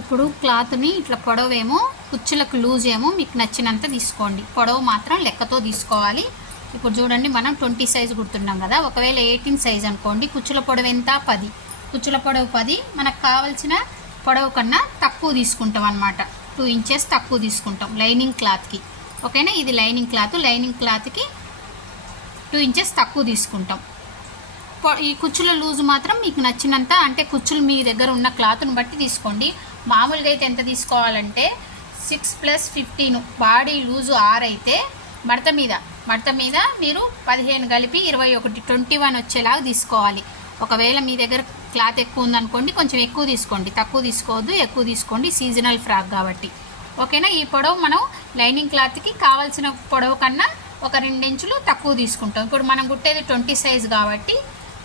ఇప్పుడు క్లాత్ని ఇట్లా పొడవేమో కుచ్చులకు లూజ్ ఏమో మీకు నచ్చినంత తీసుకోండి. పొడవు మాత్రం లెక్కతో తీసుకోవాలి. ఇప్పుడు చూడండి, మనం 20 సైజు కుడుతున్నాం కదా. ఒకవేళ 18 సైజు అనుకోండి, కుచ్చుల పొడవు ఎంత 10, కుచ్చుల పొడవు 10, మనకు కావాల్సిన పొడవు కన్నా తక్కువ తీసుకుంటాం అన్నమాట. 2 ఇంచెస్ తక్కువ తీసుకుంటాం లైనింగ్ క్లాత్కి. ఓకేనా, ఇది లైనింగ్ క్లాత్కి 2 ఇంచెస్ తక్కువ తీసుకుంటాం. ఈ కుచ్చుల లూజు మాత్రం మీకు నచ్చినంత, అంటే కుచ్చులు మీ దగ్గర ఉన్న క్లాత్ని బట్టి తీసుకోండి. మామూలుగా అయితే ఎంత తీసుకోవాలంటే 6+15 బాడీ లూజు 6 అయితే మడత మీద మీరు 15 కలిపి 21, 21 వచ్చేలాగా తీసుకోవాలి. ఒకవేళ మీ దగ్గర క్లాత్ ఎక్కువ ఉందనుకోండి, కొంచెం ఎక్కువ తీసుకోండి, తక్కువ తీసుకోవద్దు, ఎక్కువ తీసుకోండి, సీజనల్ ఫ్రాక్ కాబట్టి. ఓకేనా, ఈ పొడవు మనం లైనింగ్ క్లాత్కి కావాల్సిన పొడవు కన్నా ఒక 2 ఇంచులు తక్కువ తీసుకుంటాం. ఇప్పుడు మనం కుట్టేది 20 సైజు కాబట్టి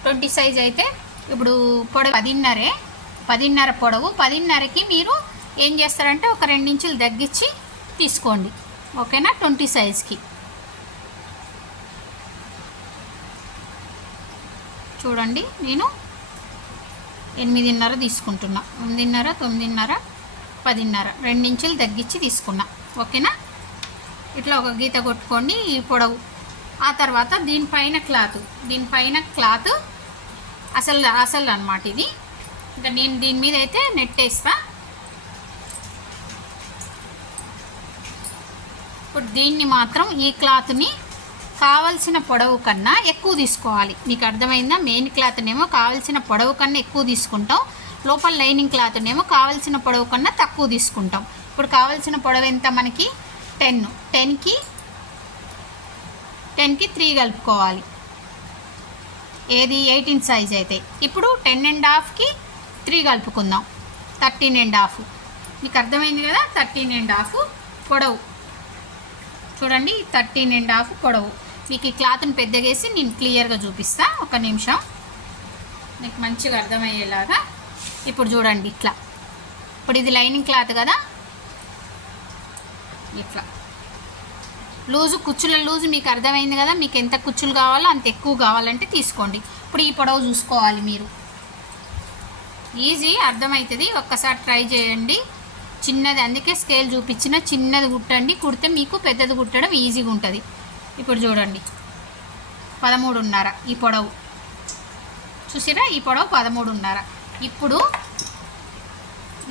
20 సైజ్ అయితే ఇప్పుడు పొడవు 10.5 పొడవు. 10.5కి మీరు ఏం చేస్తారంటే ఒక 2 ఇంచులు తగ్గించి తీసుకోండి. ఓకేనా, 20 సైజ్కి చూడండి, నేను 8.5 తీసుకుంటున్నా. 8.5, 9.5, 10.5, 2 ఇంచులు తగ్గించి తీసుకున్నా. ఓకేనా, ఇట్లా ఒక గీత కొట్టుకోండి ఈ పొడవు. ఆ తర్వాత దీనిపైన క్లాత్ అసలు అన్నమాట ఇది. ఇంకా నేను దీని మీద అయితే నెట్టేస్తా. ఇప్పుడు దీన్ని మాత్రం ఈ క్లాత్ని కావలసిన పొడవు కన్నా ఎక్కువ తీసుకోవాలి. మీకు అర్థమైందా? మెయిన్ క్లాత్నేమో కావలసిన పొడవు కన్నా ఎక్కువ తీసుకుంటాం, లోపల లైనింగ్ క్లాత్నేమో కావలసిన పొడవు కన్నా తక్కువ తీసుకుంటాం. ఇప్పుడు కావలసిన పొడవు ఎంత మనకి 10కి 3 కలుపుకోవాలి. ఏది 18 సైజ్ అయితే. ఇప్పుడు 10.5కి 3 కలుపుకుందాం, 13.5. మీకు అర్థమైంది కదా, 13.5 పొడవు. చూడండి, 13.5 పొడవు. మీకు ఈ క్లాత్ని పెద్దగేసి నేను క్లియర్గా చూపిస్తా, ఒక నిమిషం మీకు మంచిగా అర్థమయ్యేలాగా. ఇప్పుడు చూడండి ఇట్లా. ఇప్పుడు ఇది లైనింగ్ క్లాత్ కదా, ఇట్లా కుచ్చుల లూజు మీకు అర్థమైంది కదా. మీకు ఎంత కుచ్చులు కావాలో అంత ఎక్కువ కావాలంటే తీసుకోండి. ఇప్పుడు ఈ పొడవు చూసుకోవాలి మీరు. ఈజీ, అర్థమవుతుంది, ఒక్కసారి ట్రై చేయండి. చిన్నది, అందుకే స్కేల్ చూపించిన, చిన్నది కుట్టండి. కుడితే మీకు పెద్దది కుట్టడం ఈజీగా ఉంటుంది. ఇప్పుడు చూడండి, 13.5 ఈ పొడవు. చూసిరా, ఈ పొడవు 13.5. ఇప్పుడు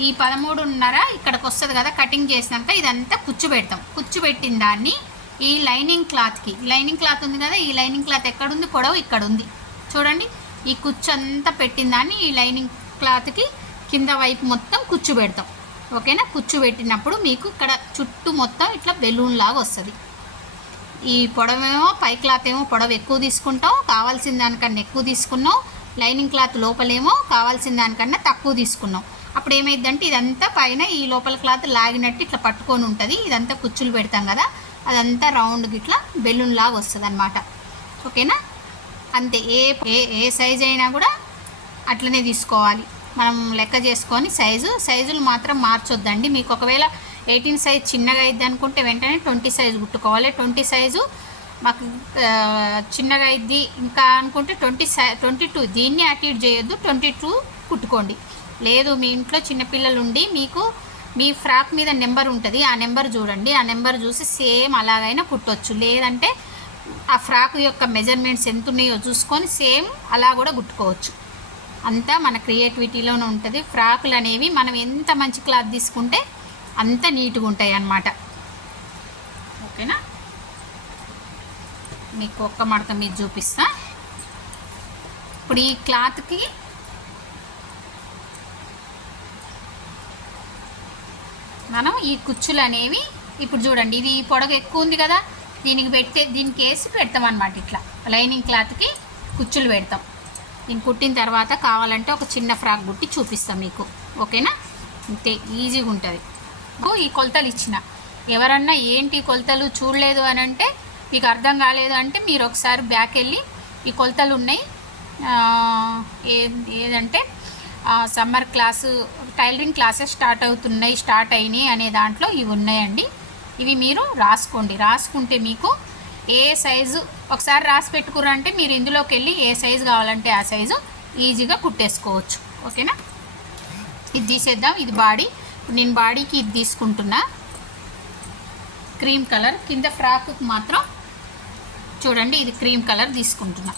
ఈ 13.5 ఇక్కడికి వస్తుంది కదా, కటింగ్ చేసినాక ఇదంతా కుచ్చు పెడతాం. కుచ్చు పెట్టిన దాన్ని ఈ లైనింగ్ క్లాత్ ఉంది కదా, ఈ లైనింగ్ క్లాత్ ఎక్కడుంది, పొడవు ఇక్కడ ఉంది. చూడండి, ఈ కుచ్చు అంతా పెట్టిన దాన్ని ఈ లైనింగ్ క్లాత్కి కింద వైపు మొత్తం కుచ్చు పెడతాం. ఓకేనా, కుచ్చు పెట్టినప్పుడు మీకు ఇక్కడ చుట్టూ మొత్తం ఇట్లా బెలూన్ లాగా వస్తుంది. ఈ పొడవేమో పై క్లాత్ ఏమో పొడవు ఎక్కువ తీసుకుంటాం, కావాల్సిన దానికన్నా ఎక్కువ తీసుకున్నాం. లైనింగ్ క్లాత్ లోపలేమో కావాల్సిన దానికన్నా తక్కువ తీసుకున్నాం. అప్పుడు ఏమైందంటే ఇదంతా పైన ఈ లోపల క్లాత్ లాగినట్టు ఇట్లా పట్టుకొని ఉంటుంది. ఇదంతా కుచ్చులు పెడతాం కదా, అదంతా రౌండ్గా ఇట్లా బెలూన్ లాగా వస్తుంది అన్నమాట. ఓకేనా, అంతే. ఏ సైజ్ అయినా కూడా అట్లనే తీసుకోవాలి. మనం లెక్క చేసుకొని సైజులు మాత్రం మార్చొద్దండి. మీకు ఒకవేళ 18 సైజ్ చిన్నగా అయింది అనుకుంటే వెంటనే 20 సైజు కుట్టుకోవాలి. 20 సైజు మాకు చిన్నగా అయింది ఇంకా అనుకుంటే 22, దీన్ని అటు ఇటు చేయొద్దు, 22 కుట్టుకోండి. లేదు మీ ఇంట్లో చిన్నపిల్లలు ఉండి మీకు మీ ఫ్రాక్ మీద నెంబర్ ఉంటుంది, ఆ నెంబర్ చూడండి, ఆ నెంబర్ చూసి సేమ్ అలాగైనా కుట్టవచ్చు. లేదంటే ఆ ఫ్రాక్ యొక్క మెజర్మెంట్స్ ఎంత ఉన్నాయో చూసుకొని సేమ్ అలా కూడా కుట్టుకోవచ్చు. అంతా మన క్రియేటివిటీలోనే ఉంటుంది. ఫ్రాకులు అనేవి మనం ఎంత మంచి క్లాత్ తీసుకుంటే అంత నీట్గా ఉంటాయి అన్నమాట. ఓకేనా, మీకు ఒక్క మడత మీద చూపిస్తా. ఇప్పుడు ఈ క్లాత్కి మనం ఈ కుచ్చులు అనేవి ఇప్పుడు చూడండి, ఇది ఈ పొడవు ఎక్కువ ఉంది కదా, దీనికి వేసి పెడతాం అన్నమాట. ఇట్లా లైనింగ్ క్లాత్కి కుచ్చులు పెడతాం. దీన్ని కుట్టిన తర్వాత కావాలంటే ఒక చిన్న ఫ్రాక్ కుట్టి చూపిస్తాం మీకు. ఓకేనా, అంతే, ఈజీగా ఉంటుంది. ఈ కొలతలు ఇచ్చిన ఎవరన్నా ఏంటి కొలతలు చూడలేదు అని అంటే, మీకు అర్థం కాలేదు అంటే మీరు ఒకసారి బ్యాక్ వెళ్ళి ఈ కొలతలు ఉన్నాయి, ఏదంటే summer class tailoring classes start అయినాయి అనే దాంట్లో ఇవి ఉన్నాయండి. ఇవి మీరు రాసుకుంటే మీకు ఏ సైజు ఒకసారి రాసి పెట్టుకురంటే మీరు ఇందులోకి వెళ్ళి ఏ సైజు కావాలంటే ఆ సైజు ఈజీగా కుట్టేసుకోవచ్చు. ఓకేనా, ఇది తీసేద్దాం. ఇది బాడీ. ఇప్పుడు నేను బాడీకి ఇది తీసుకుంటున్నా క్రీమ్ కలర్, కింద ఫ్రాక్కు మాత్రం చూడండి ఇది క్రీమ్ కలర్ తీసుకుంటున్నా.